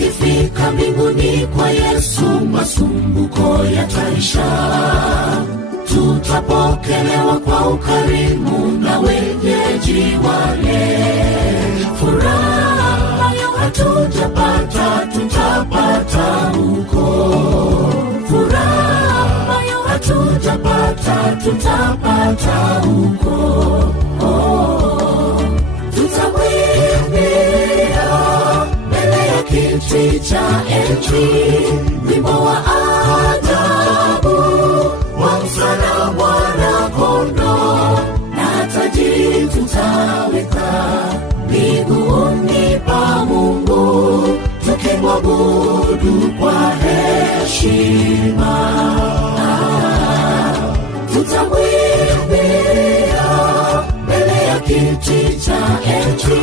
tukifika mbinguni kwa Yesu masumbuko yataisha. Tutapokelewa kwa ukarimu na wenyeji wale. Furaha ambayo hatujapata tutapata huko. Furaha ambayo hatujapata tutapata huko. Tutamwimbia mbele ya kiti cha enzi wimbo wa ajabu wa msalaba Mwana-Kondoo, na taji tutaweka miguuni pa Mungu, tukimwabudu kwa heshima. Tutamwimbia mbele ya kiti cha enzi